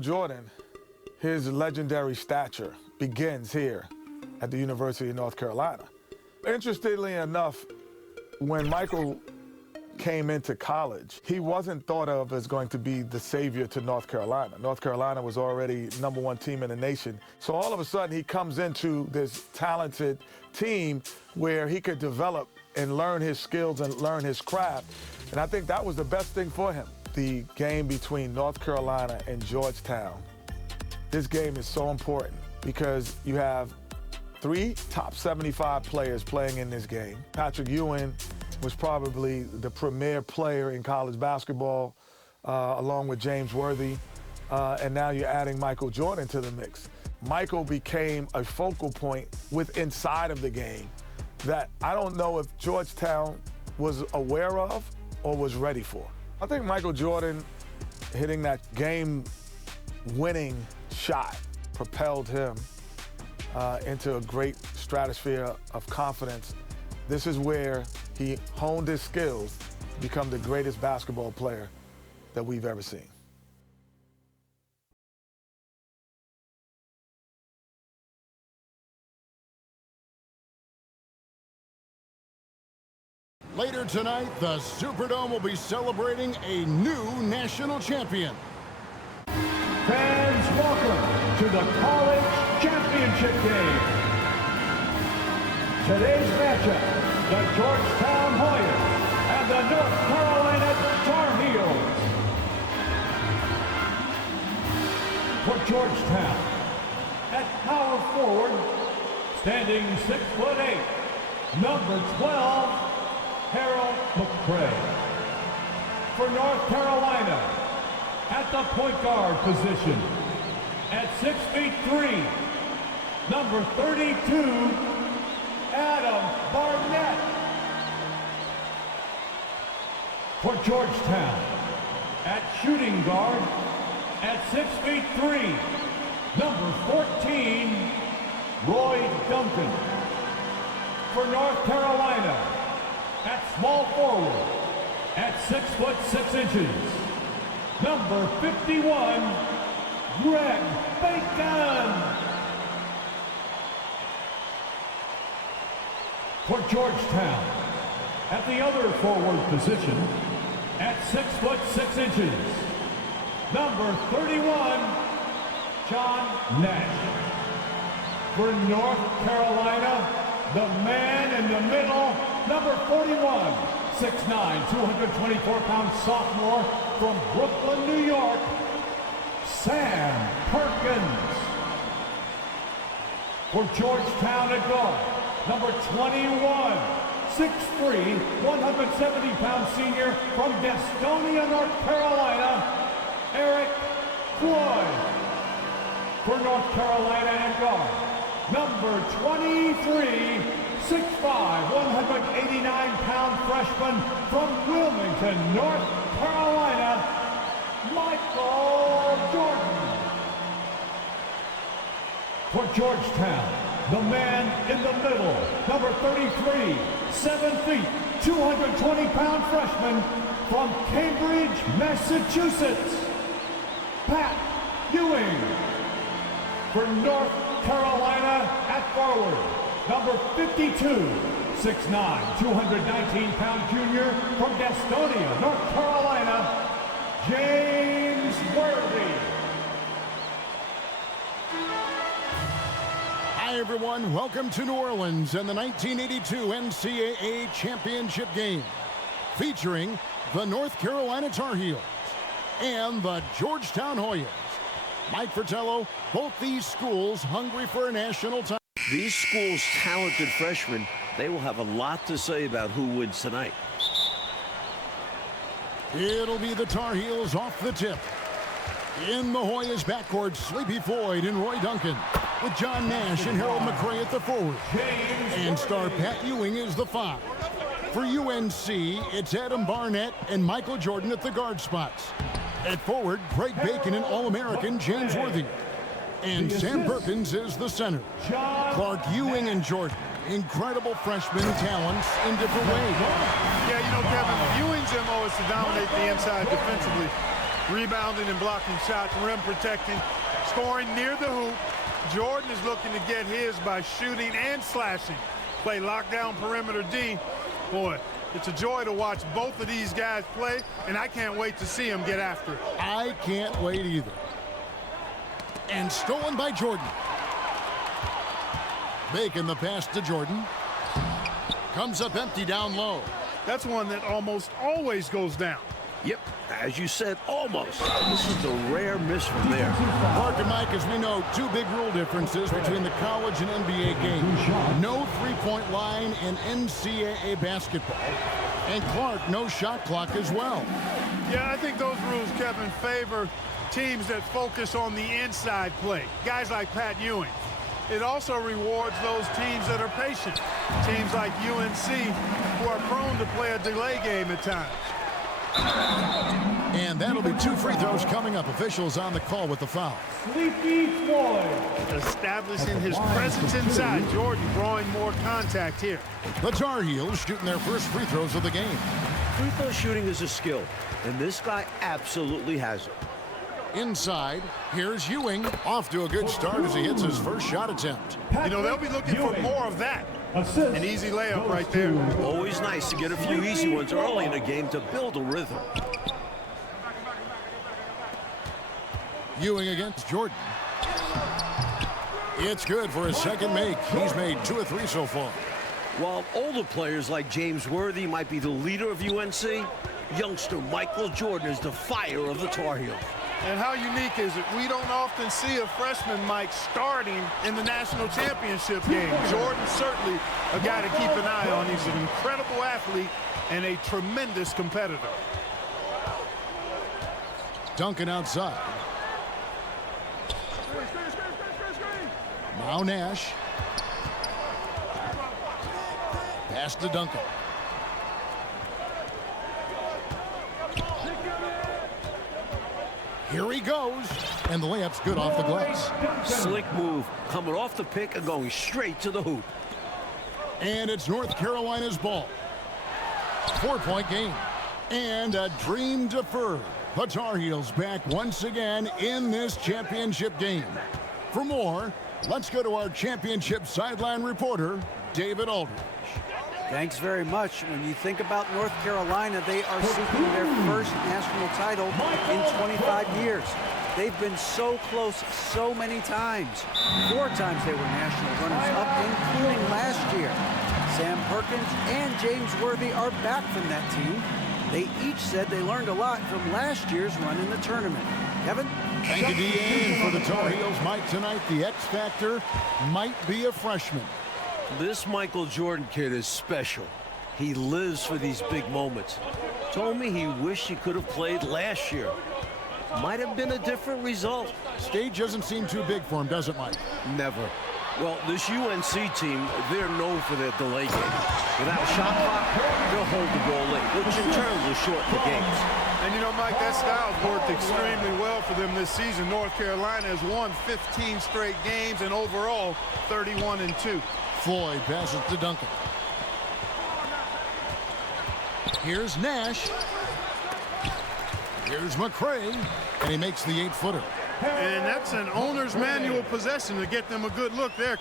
Jordan, his legendary stature begins here at the University of North Carolina. Interestingly enough, when Michael came into college, he wasn't thought of as going to be the savior to North Carolina. North Carolina was already #1 team in the nation. So all of a sudden he comes into this talented team where he could develop and learn his skills and learn his craft. And I think that was the best thing for him. The game between North Carolina and Georgetown. This game is so important because you have 3 top 75 players playing in this game. Patrick Ewing was probably the premier player in college basketball, along with James Worthy. And now you're adding Michael Jordan to the mix. Michael became a focal point inside of the game that I don't know if Georgetown was aware of or was ready for. I think Michael Jordan hitting that game-winning shot propelled him into a great stratosphere of confidence. This is where he honed his skills to become the greatest basketball player that we've ever seen. Later tonight, the Superdome will be celebrating a new national champion. Fans, welcome to the College Championship Game. Today's matchup, the Georgetown Hoyas and the North Carolina Tar Heels. For Georgetown, at power forward, standing 6'8", number 12, Harold McCray. For North Carolina, at the point guard position, at 6'3", number 32, Adam Barnett. For Georgetown, at shooting guard, at 6'3", number 14, Roy Duncan. For North Carolina, at small forward, at 6'6", number 51, Greg Bacon. For Georgetown, at the other forward position, at 6'6", number 31, John Nash. For North Carolina, the man in the middle, number 41, 6'9", 224-pound sophomore from Brooklyn, New York, Sam Perkins. For Georgetown at guard, number 21, 6'3", 170-pound senior from Gastonia, North Carolina, Eric Floyd. For North Carolina at guard, number 23, 6'5", 189-pound freshman from Wilmington, North Carolina, Michael Jordan. For Georgetown, the man in the middle, number 33, 7 feet, 220-pound freshman from Cambridge, Massachusetts, Pat Ewing. For North Carolina at forward, number 52, 6'9", 219-pound junior from Gastonia, North Carolina, James Worthy. Hi, everyone. Welcome to New Orleans and the 1982 NCAA Championship Game, featuring the North Carolina Tar Heels and the Georgetown Hoyas. Mike Fratello, both these schools hungry for a national title. These schools' talented freshmen, they will have a lot to say about who wins tonight. It'll be the Tar Heels off the tip. In the Hoyas backcourt, Sleepy Floyd and Roy Duncan, with John Nash and Harold McCray at the forward. And star Pat Ewing is the 5. For UNC, it's Adam Barnett and Michael Jordan at the guard spots. At forward, Greg Bacon and All-American James Worthy. And Sam Perkins is the center. Clark Ewing and Jordan, incredible freshman talents in different ways. Yeah, you know, Kevin, Ewing's MO is to dominate the inside defensively. Rebounding and blocking shots, rim protecting, scoring near the hoop. Jordan is looking to get his by shooting and slashing. Play lockdown perimeter D. Boy, it's a joy to watch both of these guys play, and I can't wait to see them get after it. I can't wait either. And stolen by Jordan. Making the pass to Jordan. Comes up empty down low. That's one that almost always goes down. Yep, as you said, almost. This is the rare miss from there. Clark and Mike, as we know, two big rule differences between the college and NBA game. No three-point line in NCAA basketball. And Clark, no shot clock as well. Yeah, I think those rules, Kevin, favor teams that focus on the inside play. Guys like Pat Ewing. It also rewards those teams that are patient. Teams like UNC, who are prone to play a delay game at times. And that'll be 2 free throws coming up. Officials on the call with the foul. Sleepy Floyd. Establishing his presence inside. Jordan drawing more contact here. The Tar Heels shooting their first free throws of the game. Free throw shooting is a skill, and this guy absolutely has it. Inside, here's Ewing. Off to a good start as he hits his first shot attempt. You know, they'll be looking for more of that. Assist. An easy layup right there. Always nice to get a few easy ones early in a game to build a rhythm. Ewing against Jordan. It's good for his second make. He's made 2 of 3 so far. While older players like James Worthy might be the leader of UNC, youngster Michael Jordan is the fire of the Tar Heels. And how unique is it? We don't often see a freshman Mike starting in the national championship game. Jordan certainly a guy to keep an eye on. He's an incredible athlete and a tremendous competitor. Duncan outside. Now Nash. Pass to Duncan. Here he goes, and the layup's good off the glass. Slick move, coming off the pick and going straight to the hoop. And it's North Carolina's ball. 4-point game. And a dream deferred. The Tar Heels back once again in this championship game. For more, let's go to our championship sideline reporter, David Aldridge. Thanks very much. When you think about North Carolina, they are seeking their first national title in 25 years. They've been so close so many times. 4 times they were national runners-up, including last year. Sam Perkins and James Worthy are back from that team. They each said they learned a lot from last year's run in the tournament. Kevin? Thank you, D.A. And for the Tar Heels, Mike, tonight the X factor might be a freshman. This Michael Jordan kid is special. He lives for these big moments. Told me he wished he could have played last year. Might have been a different result. Stage doesn't seem too big for him, does it, Mike? Never. Well, this UNC team, they're known for their delay game. Without a shot clock, they'll hold the ball late, which in turn will shorten the games. And you know, Mike, that style's worked extremely well for them this season. North Carolina has won 15 straight games and overall 31-2. Floyd passes to Duncan. Here's Nash. Here's McCray, and he makes the 8-footer. And that's an owner's manual possession to get them a good look there.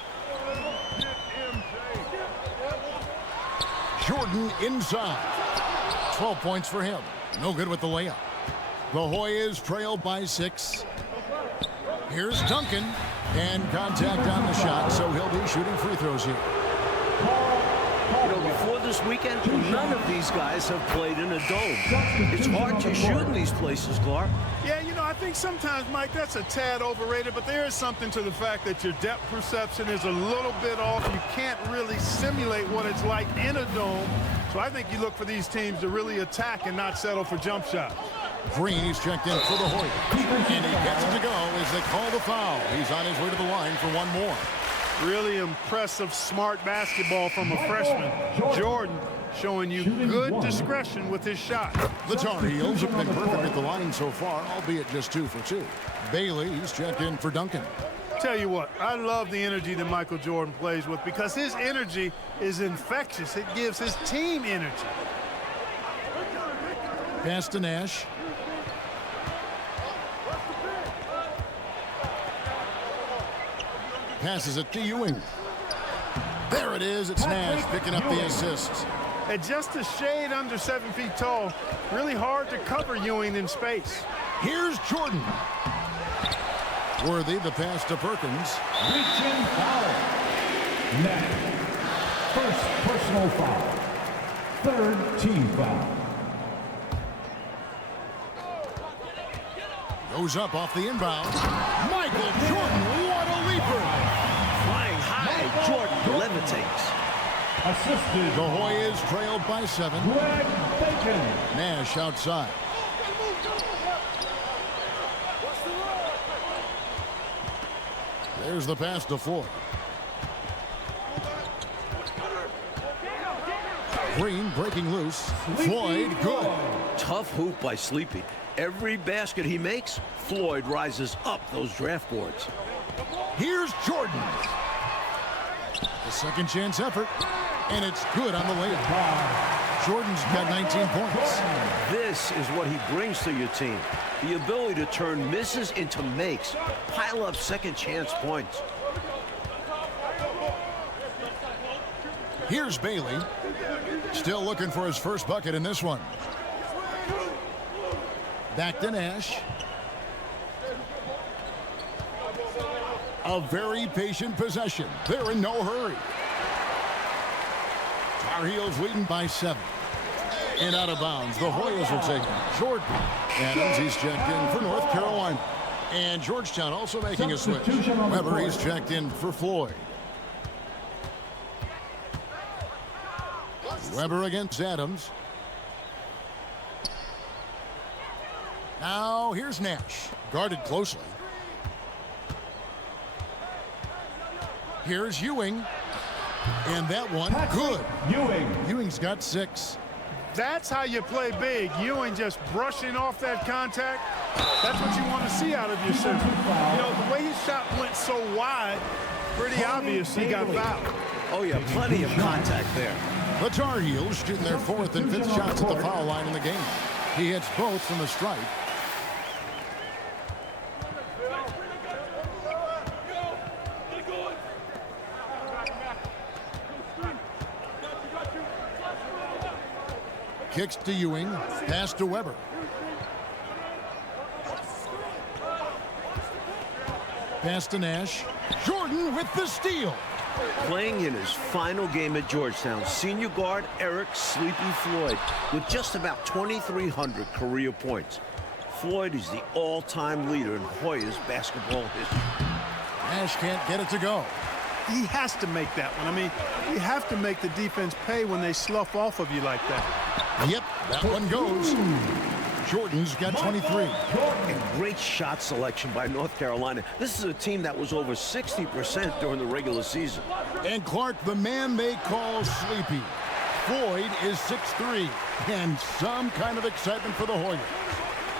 Jordan inside. 12 points for him. No good with the layup. The Hoyas trail by 6. Here's Duncan. And contact on the shot, so he'll be shooting free throws here. You know, before this weekend, none of these guys have played in a dome. It's hard to shoot in these places, Clark. Yeah, you know, I think sometimes, Mike, that's a tad overrated, but there is something to the fact that your depth perception is a little bit off. You can't really simulate what it's like in a dome. So I think you look for these teams to really attack and not settle for jump shots. Green, he's checked in for the Hoyas. And he gets to go as they call the foul. He's on his way to the line for one more. Really impressive, smart basketball from a freshman. Jordan showing you good discretion with his shot. The Tar Heels have been perfect at the line so far, albeit just 2 for 2. Bailey, he's checked in for Duncan. Tell you what, I love the energy that Michael Jordan plays with because his energy is infectious. It gives his team energy. Pass to Nash. Passes it to Ewing. There it is. It's Nash picking up the assist. At just a shade under 7 feet tall, really hard to cover Ewing in space. Here's Jordan. Worthy the pass to Perkins. Reaching foul. Next. First personal foul. Third team foul. Goes up off the inbound. Michael Jordan, what a leaper! Flying high, Jordan levitates. Assisted. The Hoyas trailed by 7. Greg Bacon. Nash outside. There's the pass to Floyd. Green breaking loose. Floyd, good. Tough hoop by Sleepy. Every basket he makes, Floyd rises up those draft boards. Here's Jordan. The second chance effort, and it's good on the layup. Jordan's got 19 points. This is what he brings to your team. The ability to turn misses into makes. Pile up second chance points. Here's Bailey. Still looking for his first bucket in this one. Back to Nash. A very patient possession. They're in no hurry. Tar Heels leading by 7. And out of bounds, the Hoyas will take it. Jordan. Adams, he's checked in for North Carolina. And Georgetown also making a switch. Weber, he's checked in for Floyd. Weber against Adams. Now here's Nash, guarded closely. Here's Ewing. And that one, good. Ewing's got 6. That's how you play big. Ewing just brushing off that contact. That's what you want to see out of your center. You know, the way his shot went so wide, pretty obvious he got fouled. Oh yeah, plenty of contact there. The Tar Heels shooting their 4th and 5th shots at the foul line in the game. He hits both from the stripe. Kicks to Ewing, pass to Weber. Pass to Nash. Jordan with the steal. Playing in his final game at Georgetown, senior guard Eric Sleepy Floyd with just about 2,300 career points. Floyd is the all-time leader in Hoyas basketball history. Nash can't get it to go. He has to make that one. I mean, you have to make the defense pay when they slough off of you like that. Yep, that one goes. Jordan's got 23. And great shot selection by North Carolina. This is a team that was over 60% during the regular season. And Clark, the man they call Sleepy. Floyd is 6'3", and some kind of excitement for the Hoyas.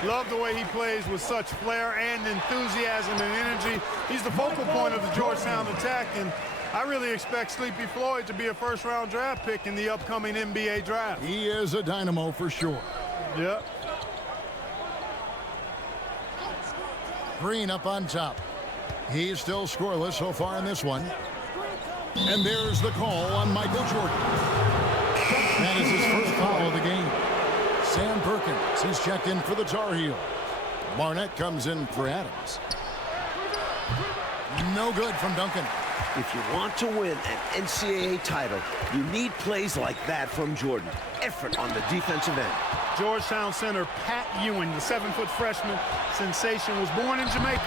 Love the way he plays with such flair and enthusiasm and energy. He's the focal point of the Georgetown attack, and I really expect Sleepy Floyd to be a first-round draft pick in the upcoming NBA draft. He is a dynamo for sure. Yep. Green up on top. He's still scoreless so far in this one. And there's the call on Michael Jordan. That is his first foul of the game. Sam Perkins, he's checked in for the Tar Heels. Barnett comes in for Adams. No good from Duncan. If you want to win an NCAA title, you need plays like that from Jordan. Effort on the defensive end. Georgetown center Pat Ewing, the 7-foot freshman sensation, was born in Jamaica.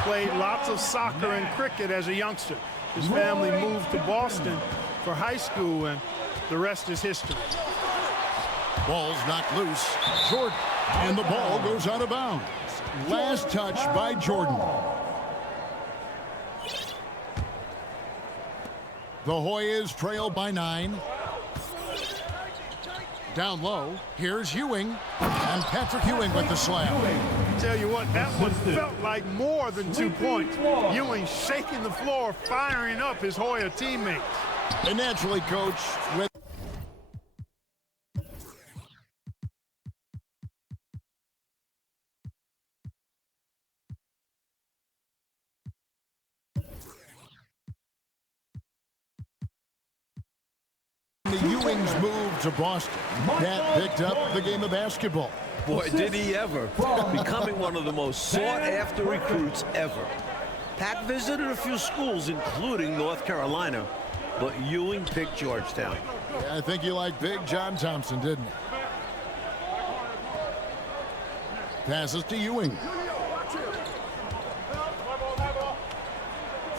Played lots of soccer and cricket as a youngster. His family moved to Boston for high school, and the rest is history. Ball's knocked loose. Jordan. And the ball goes out of bounds. Last touch by Jordan. The Hoyas trail by 9. Down low. Here's Ewing. And Patrick Ewing with the slam. Tell you what, that one felt like more than 2 points. Ewing shaking the floor, firing up his Hoya teammates. And naturally, Coach, with James moved to Boston. Pat picked up the game of basketball. Boy, did he ever. Becoming one of the most sought-after recruits ever. Pat visited a few schools, including North Carolina, but Ewing picked Georgetown. Yeah, I think you liked Big John Thompson, didn't you? Passes to Ewing.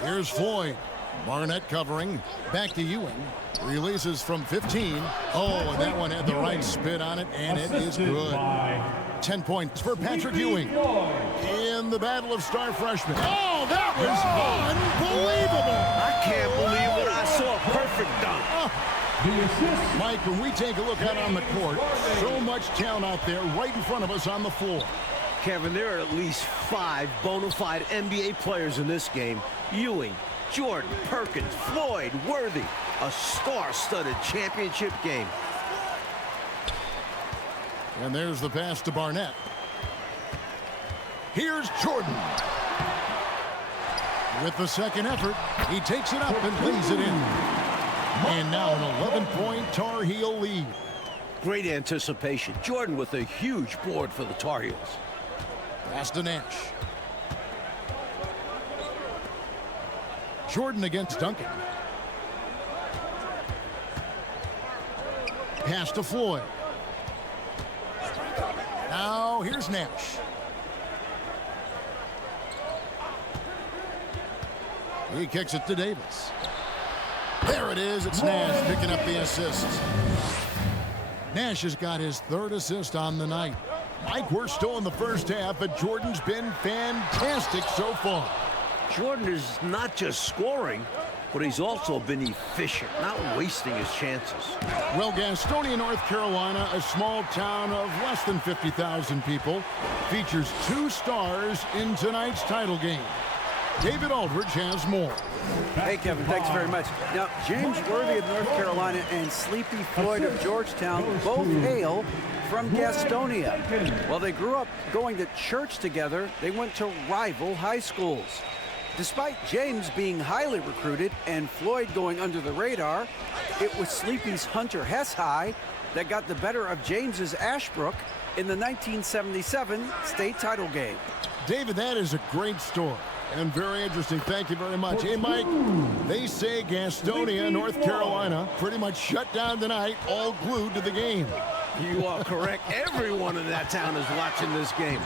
Here's Floyd. Barnett covering. Back to Ewing. Releases from 15. Oh, and that one had the right spin on it, and it is good. 10 points for Patrick Ewing in the battle of star freshmen. Oh, that was unbelievable. I can't believe what I saw. Perfect dunk. Mike, when we take a look out on the court, so much talent out there right in front of us on the floor. Kevin, there are at least 5 bona fide NBA players in this game. Ewing, Jordan, Perkins, Floyd, Worthy. A star-studded championship game. And there's the pass to Barnett. Here's Jordan. With the second effort, he takes it up and lays it in. And now an 11-point Tar Heel lead. Great anticipation. Jordan with a huge board for the Tar Heels. Pass to Nash. Jordan against Duncan. Pass to Floyd. Now here's Nash. He kicks it to Davis. There it is. It's Nash picking up the assist. Nash has got his 3rd assist on the night. Mike, we're still in the first half, but Jordan's been fantastic so far. Jordan is not just scoring, but he's also been efficient, not wasting his chances. Well, Gastonia, North Carolina, a small town of less than 50,000 people, features 2 stars in tonight's title game. David Aldridge has more. Hey, Kevin, thanks very much. Now, James Worthy of North Carolina and Sleepy Floyd of Georgetown both hail from Gastonia. While they grew up going to church together, they went to rival high schools. Despite James being highly recruited and Floyd going under the radar, it was Sleepy's Hunter Hess High that got the better of James's Ashbrook in the 1977 state title game. David, that is a great story and very interesting. Thank you very much. Hey, Mike, they say Gastonia, North Carolina, pretty much shut down tonight, all glued to the game. You are correct. Everyone in that town is watching this game.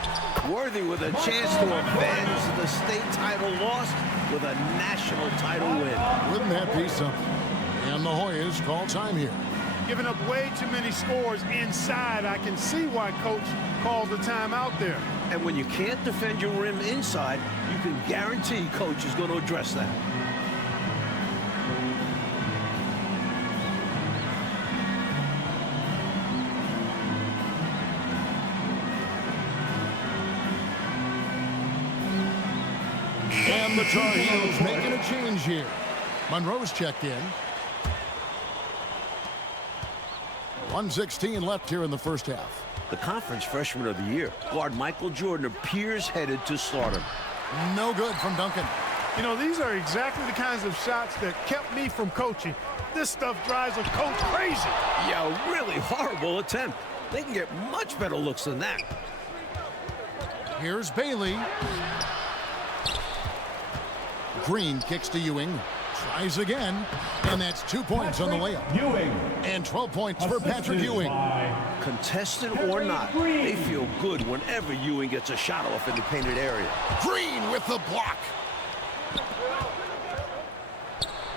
Worthy with a chance to avenge the state title loss with a national title win. Wouldn't that be something? And the Hoyas call time here. Giving up way too many scores inside. I can see why Coach called the timeout there. And when you can't defend your rim inside, you can guarantee Coach is going to address that. And the Tar Heels making a change here. Monroe's checked in. 1:16 left here in the first half. The conference freshman of the year, guard Michael Jordan, appears headed to stardom. No good from Duncan. You know, these are exactly the kinds of shots that kept me from coaching. This stuff drives a coach crazy. Yeah, a really horrible attempt. They can get much better looks than that. Here's Bailey. Green kicks to Ewing. Tries again. And that's 2 points on the layup. Ewing. And 12 points for Patrick Ewing. Contested or not, they feel good whenever Ewing gets a shot off in the painted area. Green with the block.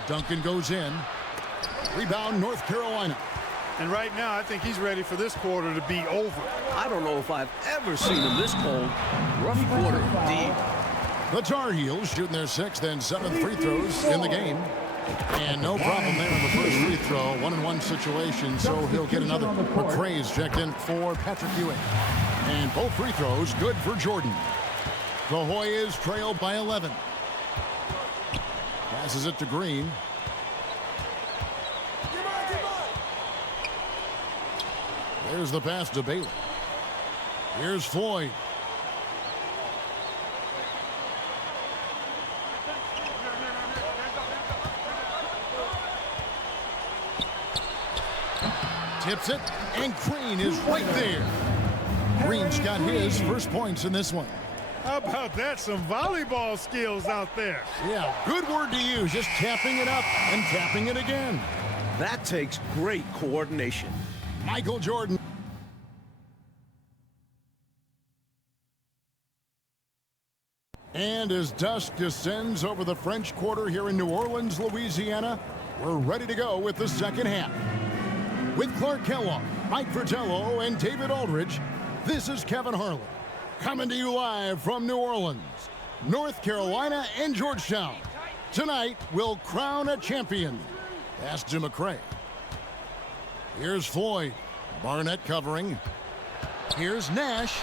Duncan goes in. Rebound, North Carolina. And right now, I think he's ready for this quarter to be over. I don't know if I've ever seen him this cold. Rough quarter indeed. The Tar Heels shooting their 6th and 7th free throws in the game. And no problem there in the first free throw. 1-on-1 situation, so he'll get another. McCrae's checked in for Patrick Ewing. And both free throws good for Jordan. The Hoyas trail by 11. Passes it to Green. There's the pass to Bailey. Here's Floyd. Tips it, and Green is right there. Green's got his first points in this one. How about that? Some volleyball skills out there. Yeah, good word to use. Just tapping it up and tapping it again. That takes great coordination. Michael Jordan. And as dusk descends over the French Quarter here in New Orleans, Louisiana, we're ready to go with the second half. With Clark Kellogg, Mike Fratello, and David Aldridge, this is Kevin Harlan, coming to you live from New Orleans, North Carolina, and Georgetown. Tonight, we'll crown a champion. Pass to McCray. Here's Floyd. Barnett covering. Here's Nash.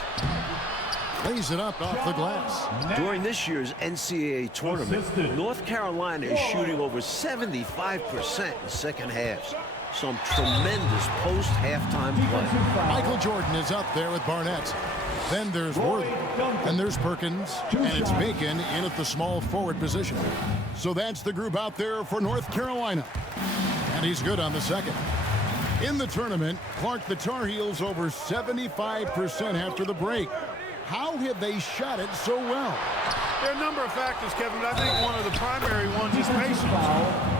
Lays it up off the glass. During this year's NCAA tournament, North Carolina is shooting over 75% in second halves. Some tremendous post-halftime play. Michael Jordan is up there with Barnett. Then there's Worthy. And there's Perkins. And it's Bacon in at the small forward position. So that's the group out there for North Carolina. And he's good on the second. In the tournament, Clark, the Tar Heels over 75% after the break. How have they shot it so well? There are a number of factors, Kevin, but I think one of the primary ones is patience.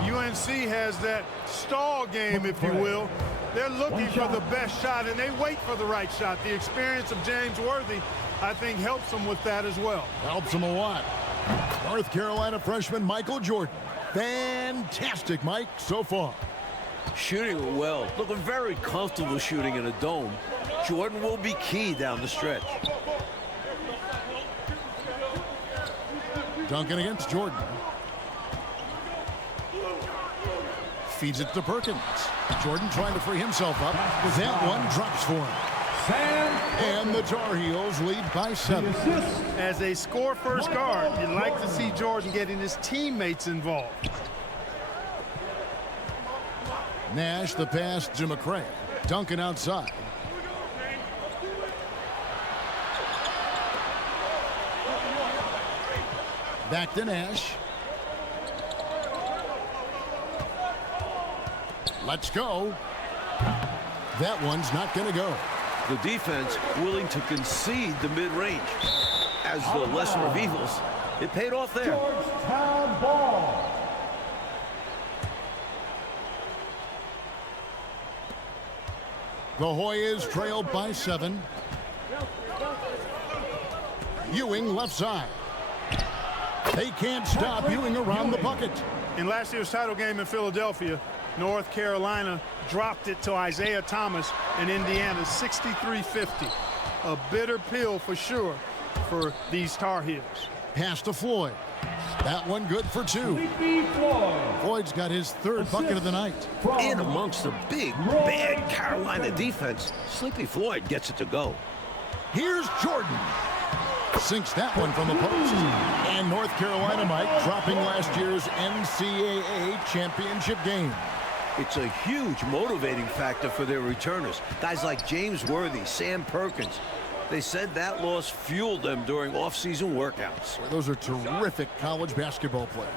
UNC has that stall game, if you will. They're looking for the best shot, and they wait for the right shot. The experience of James Worthy, I think, helps them with that as well. Helps them a lot. North Carolina freshman Michael Jordan. Fantastic, Mike, so far. Shooting well, looking very comfortable shooting in a dome. Jordan will be key down the stretch. Duncan against Jordan. Feeds it to Perkins. Jordan trying to free himself up. That one drops for him. And the Tar Heels lead by 7. As a score-first guard, you'd like to see Jordan getting his teammates involved. Nash, the pass to McCray. Duncan outside. Back to Nash. Let's go. That one's not going to go. The defense willing to concede the mid-range. As the lesser of evils, it paid off there. Georgetown ball. The Hoyas trailed by 7. Ewing left side. They can't stop Ewing around the bucket. In last year's title game in Philadelphia, North Carolina dropped it to Isaiah Thomas in Indiana, 63-50. A bitter pill for sure for these Tar Heels. Pass to Floyd. That one good for 2. Floyd's got his 3rd bucket of the night. In amongst the big, bad Carolina defense, Sleepy Floyd gets it to go. Here's Jordan. Sinks that one from the post. And North Carolina, Mike, dropping last year's NCAA championship game. It's a huge motivating factor for their returners. Guys like James Worthy, Sam Perkins. They said that loss fueled them during off-season workouts. Those are terrific college basketball players.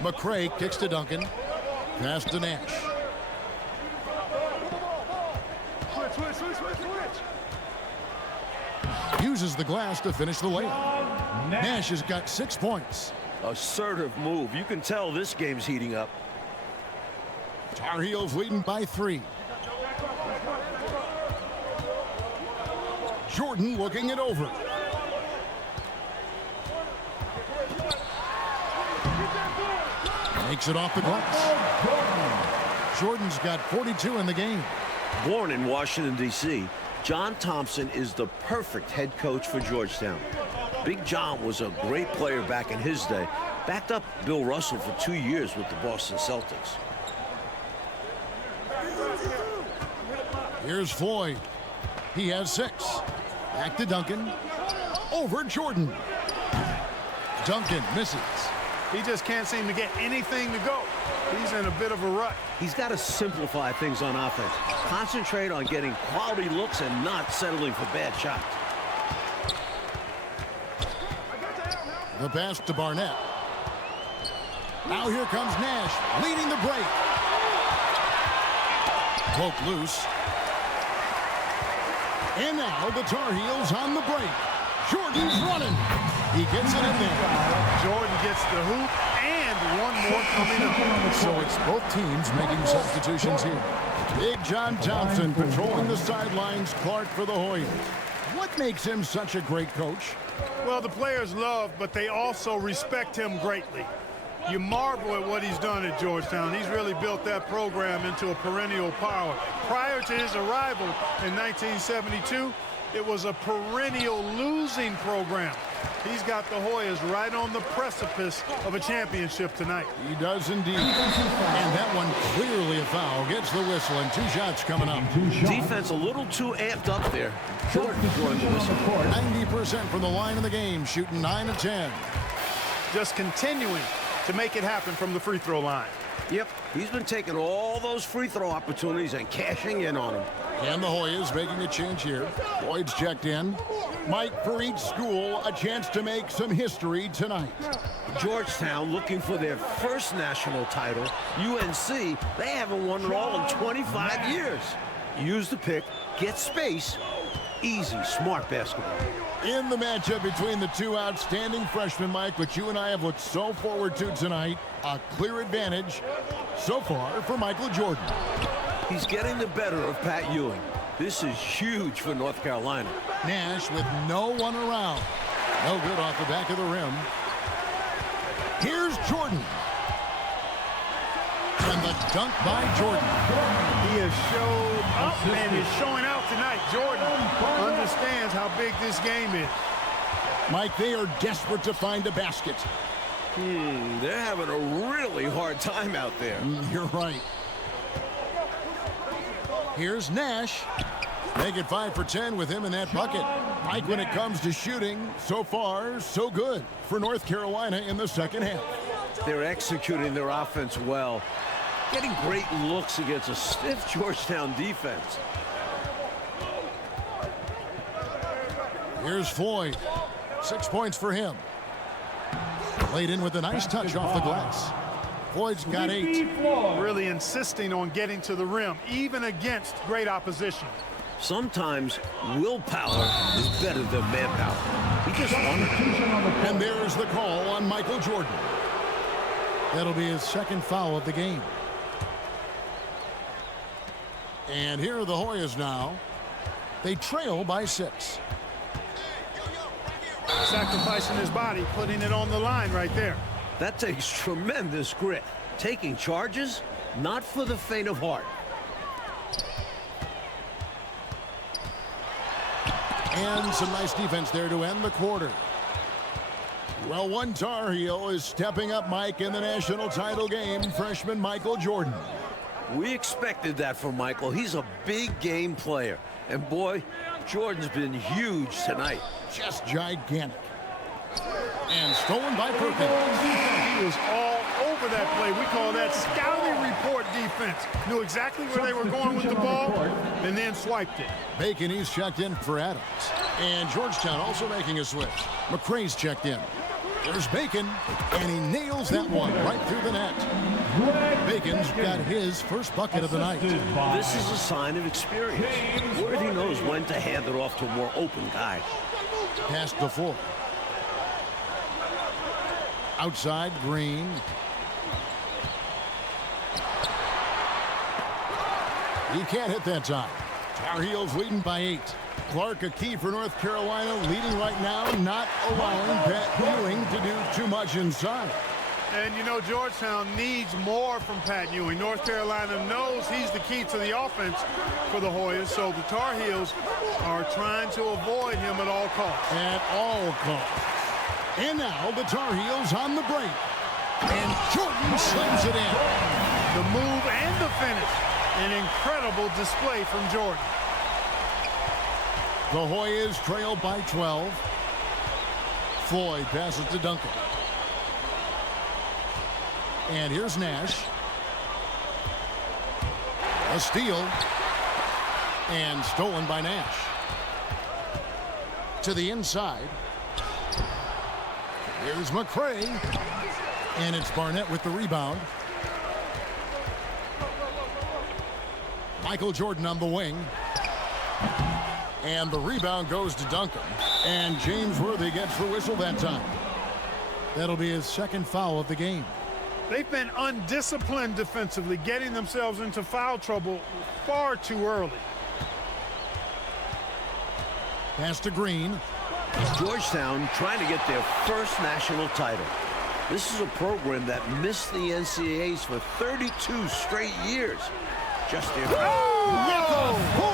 McCray kicks to Duncan. Pass to Nash. Uses the glass to finish the layup. Nash has got 6 points. Assertive move. You can tell this game's heating up. Tar Heels leading by 3. Jordan looking it over. Makes it off the glass. Jordan's got 42 in the game. Born in Washington, D.C., John Thompson is the perfect head coach for Georgetown. Big John was a great player back in his day. Backed up Bill Russell for 2 years with the Boston Celtics. Here's Floyd. He has 6. Back to Duncan. Over Jordan. Duncan misses. He just can't seem to get anything to go. He's in a bit of a rut. He's got to simplify things on offense. Concentrate on getting quality looks and not settling for bad shots. The pass to Barnett. Now here comes Nash leading the break. Broke loose. And now the Tar Heels on the break. Jordan's running. He gets it in there. Jordan gets the hoop and one more coming up. So it's both teams making substitutions here. Big John Thompson patrolling the sidelines. Clark for the Hoyas. What makes him such a great coach? Well, the players love, but they also respect him greatly. You marvel at what he's done at Georgetown. He's really built that program into a perennial power. Prior to his arrival in 1972, it was a perennial losing program. He's got the Hoyas right on the precipice of a championship tonight. He does indeed. And that one clearly a foul. Gets the whistle and 2 shots coming up. Defense a little too amped up there. Jordan blowing the whistle. 90% from the line of the game, shooting 9 of 10. Just continuing to make it happen from the free throw line. Yep, he's been taking all those free throw opportunities and cashing in on them. And the Hoyas making a change here. Boyd's checked in. Mike, for each school, a chance to make some history tonight. Georgetown looking for their first national title. UNC, they haven't won it all in 25 years. Use the pick, get space. Easy, smart basketball. In the matchup between the two outstanding freshmen, Mike, which you and I have looked so forward to tonight, a clear advantage so far for Michael Jordan. He's getting the better of Pat Ewing. This is huge for North Carolina. Nash with no one around. No good off the back of the rim. Here's Jordan. And the dunk by Jordan. He has showed up and is showing out tonight. Jordan understands how big this game is. Mike, they are desperate to find a basket. They're having a really hard time out there. You're right. Here's Nash. Make it 5 for 10 with him in that bucket. Mike, when it comes to shooting, so far, so good for North Carolina in the second half. They're executing their offense well. Getting great looks against a stiff Georgetown defense. Here's Floyd. 6 points for him. Laid in with a nice touch off the glass. Floyd's got 8. Really insisting on getting to the rim, even against great opposition. Sometimes willpower is better than manpower. He just won it. And there's the call on Michael Jordan. That'll be his second foul of the game. And here are the Hoyas now. They trail by 6. Sacrificing his body, putting it on the line right there. That takes tremendous grit. Taking charges, not for the faint of heart. And some nice defense there to end the quarter. Well, one Tar Heel is stepping up, Mike, in the national title game, freshman Michael Jordan. We expected that from Michael. He's a big game player. And boy, Jordan's been huge tonight. Just gigantic. And stolen by Perkins. He was all over that play. We call that scouting report defense. Knew exactly where they were going with the ball and then swiped it. Bacon, he's checked in for Adams. And Georgetown also making a switch. McCrae's checked in. There's Bacon, and he nails that one right through the net. Bacon's got his first bucket of the night. This is a sign of experience. Worthy knows when to hand it off to a more open guy. Past the floor. Outside, Green. He can't hit that time. Tar Heels leading by 8. Clark, a key for North Carolina, leading right now, not allowing Pat Ewing to do too much inside. And, you know, Georgetown needs more from Pat Ewing. North Carolina knows he's the key to the offense for the Hoyas, so the Tar Heels are trying to avoid him at all costs. At all costs. And now the Tar Heels on the break. And Jordan slams it in. The move and the finish. An incredible display from Jordan. The Hoyas trail by 12. Floyd passes to Duncan. And here's Nash. A steal. And stolen by Nash. To the inside. Here's McCrae. And it's Barnett with the rebound. Michael Jordan on the wing. And the rebound goes to Duncan. And James Worthy gets the whistle that time. That'll be his second foul of the game. They've been undisciplined defensively, getting themselves into foul trouble far too early. Pass to Green. Georgetown trying to get their first national title. This is a program that missed the NCAAs for 32 straight years. Just their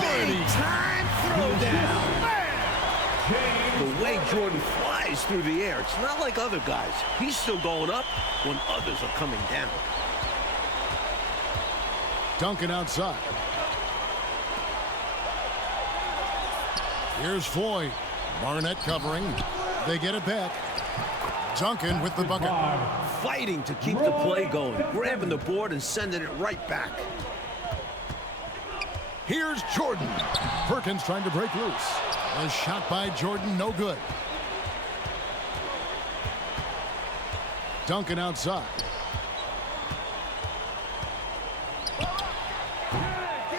big-time throwdown. The way Jordan flies through the air, it's not like other guys. He's still going up when others are coming down. Duncan outside. Here's Floyd. Barnett covering. They get it back. Duncan with the bucket. Fighting to keep the play going, grabbing the board and sending it right back. Here's Jordan. Perkins trying to break loose. A shot by Jordan, no good. Duncan outside.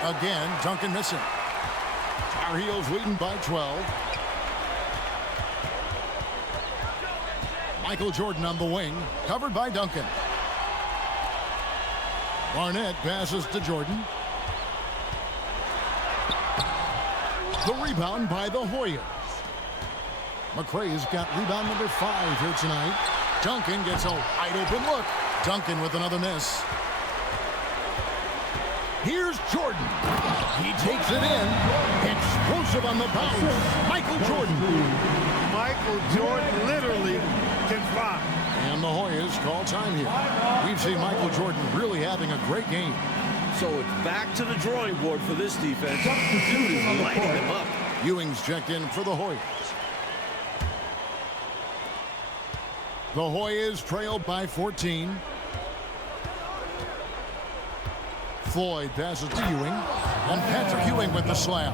Again, Duncan missing. Tar Heels leading by 12. Michael Jordan on the wing, covered by Duncan. Barnett passes to Jordan. The rebound by the Hoyas. McRae's got rebound number 5 here tonight. Duncan gets a wide open look. Duncan with another miss. Here's Jordan. He takes it in. Explosive on the bounce. Michael Jordan. Michael Jordan literally can fly. And the Hoyas call time here. We've seen Michael Jordan really having a great game. So it's back to the drawing board for this defense. Dude is lighting them up. Ewing's checked in for the Hoyas. The Hoyas trail by 14. Floyd passes to Ewing. And Patrick Ewing with the slam.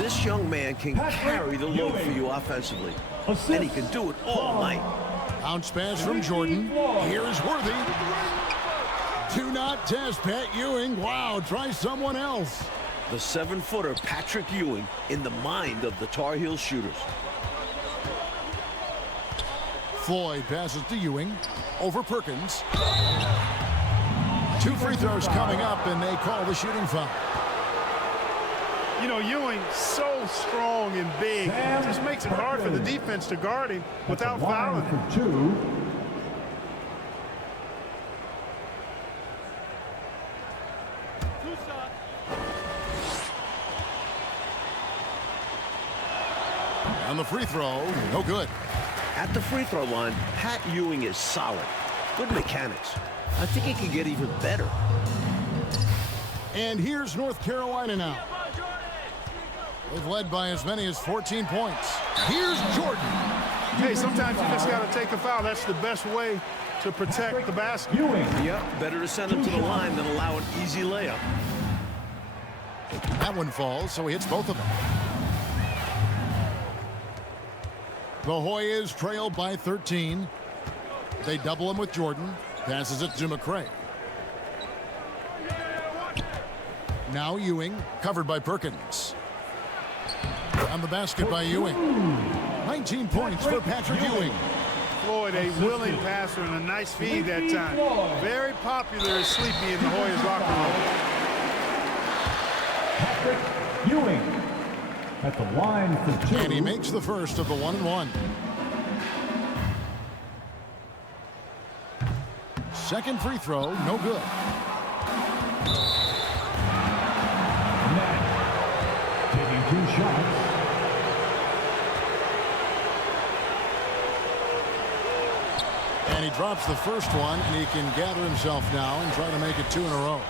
This young man can carry the load for you offensively. And he can do it all night. Bounce pass from Jordan. Here's Worthy. Do not test Pat Ewing. Wow, try someone else. The 7-footer Patrick Ewing in the mind of the Tar Heel shooters. Floyd passes to Ewing. Over Perkins. 2 free throws coming up, and they call the shooting foul. You know, Ewing so strong and big. It just makes it hard for the defense to guard him without fouling him. On the free throw, no good. At the free throw line, Pat Ewing is solid. Good mechanics. I think he can get even better. And here's North Carolina now. They've led by as many as 14 points. Here's Jordan. Hey, sometimes you just got to take a foul. That's the best way to protect the basket. Yep, better to send him to the line than allow an easy layup. That one falls, so he hits both of them. The Hoyas trail by 13. They double him with Jordan. Passes it to McRae. Now Ewing, covered by Perkins. On the basket by Ewing. 19 points for Patrick Ewing. Floyd, a willing passer and a nice feed that time. Very popular as Sleepy in the Hoyas locker room. Patrick Ewing at the line for 2. And he makes the first of the 1-and-1. Second free throw, no good. Net taking 2 shots. And he drops the first one, and he can gather himself now and try to make it 2 in a row.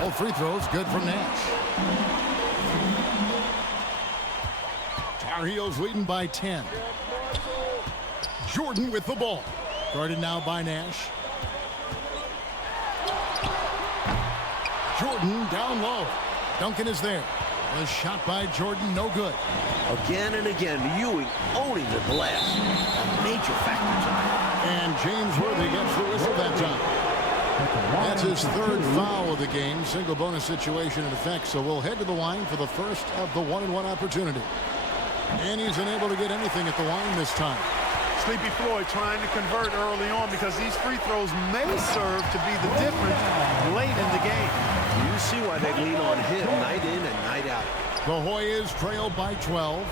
All free throws good from Nash. Tar Heels leading by 10. Jordan with the ball. Guarded now by Nash. Jordan down low. Duncan is there. A shot by Jordan, no good. Again and again, Ewing owning the glass. A major factor tonight. And James Worthy gets the whistle that time. That's his third foul of the game. Single bonus situation in effect. So we'll head to the line for the first of the 1-and-1 opportunity. And he's unable to get anything at the line this time. Sleepy Floyd trying to convert early on because these free throws may serve to be the difference late in the game. You see why they lean on him night in and night out. The Hoyas trail by 12.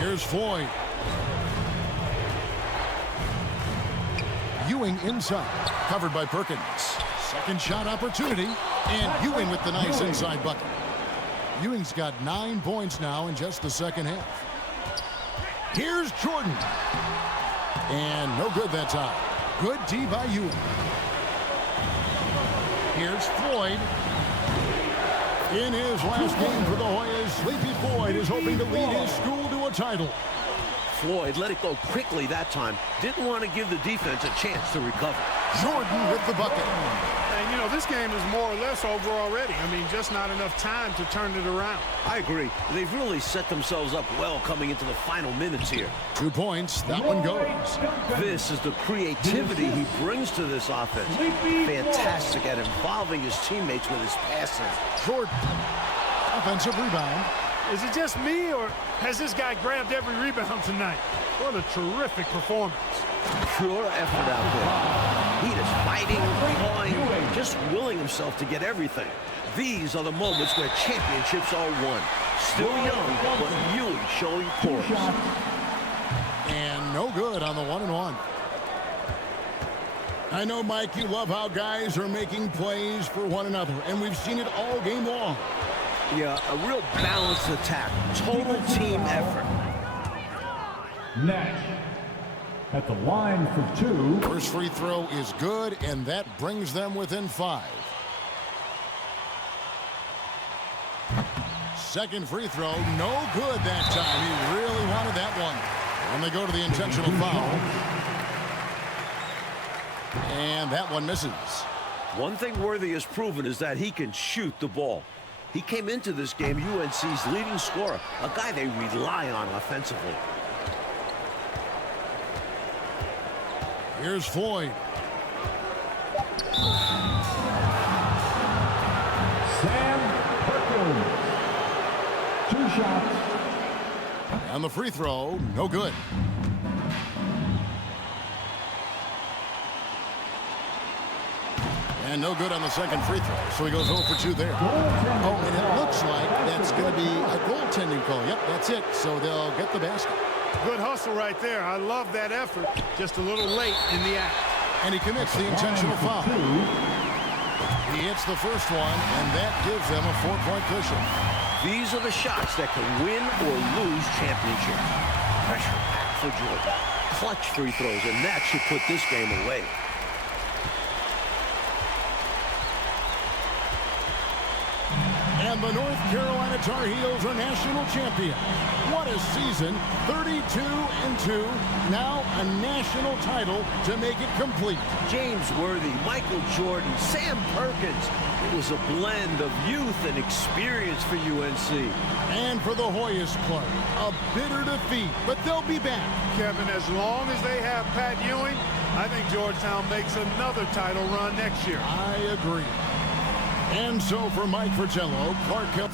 Here's Floyd. Ewing inside, covered by Perkins. Second shot opportunity, and Ewing with the nice inside bucket. Ewing's got 9 points now in just the second half. Here's Jordan. And no good that time. Good D by Ewing. Here's Floyd. In his last game for the Hoyas, Sleepy Floyd is hoping to lead his school to a title. Floyd let it go quickly that time. Didn't want to give the defense a chance to recover. Jordan with the bucket. And, you know, this game is more or less over already. I mean, just not enough time to turn it around. I agree. They've really set themselves up well coming into the final minutes here. 2 points. That one goes. This is the creativity he brings to this offense. Fantastic at involving his teammates with his passing. Jordan. Offensive rebound. Is it just me, or has this guy grabbed every rebound tonight? What a terrific performance. Pure effort out there. He is fighting, clawing, just willing himself to get everything. These are the moments where championships are won. Still young, but Ewing showing poise. And no good on the 1-and-1. I know, Mike, you love how guys are making plays for one another, and we've seen it all game long. Yeah, a real balanced attack. Total team effort. Next, at the line for 2. First free throw is good, and that brings them within 5. Second free throw, no good that time. He really wanted that one. And they go to the intentional foul. And that one misses. One thing Worthy has proven is that he can shoot the ball. He came into this game UNC's leading scorer, a guy they rely on offensively. Here's Floyd. Sam Perkins. 2 shots. And the free throw, no good. And no good on the second free throw, so he goes 0 for 2 there. Oh, and it looks like that's going to be a goaltending call. Yep, that's it. So they'll get the basket. Good hustle right there. I love that effort. Just a little late in the act. And he commits the intentional foul. He hits the first one, and that gives them a 4-point cushion. These are the shots that can win or lose championships. Pressure packed for Jordan. Clutch free throws, and that should put this game away. And the North Carolina Tar Heels are national champions. What a season, 32-2. Now a national title to make it complete. James Worthy, Michael Jordan, Sam Perkins. It was a blend of youth and experience for UNC. And for the Hoyas club, a bitter defeat, but they'll be back. Kevin, as long as they have Pat Ewing, I think Georgetown makes another title run next year. I agree. And so for Mike Fratello, Clark Hill.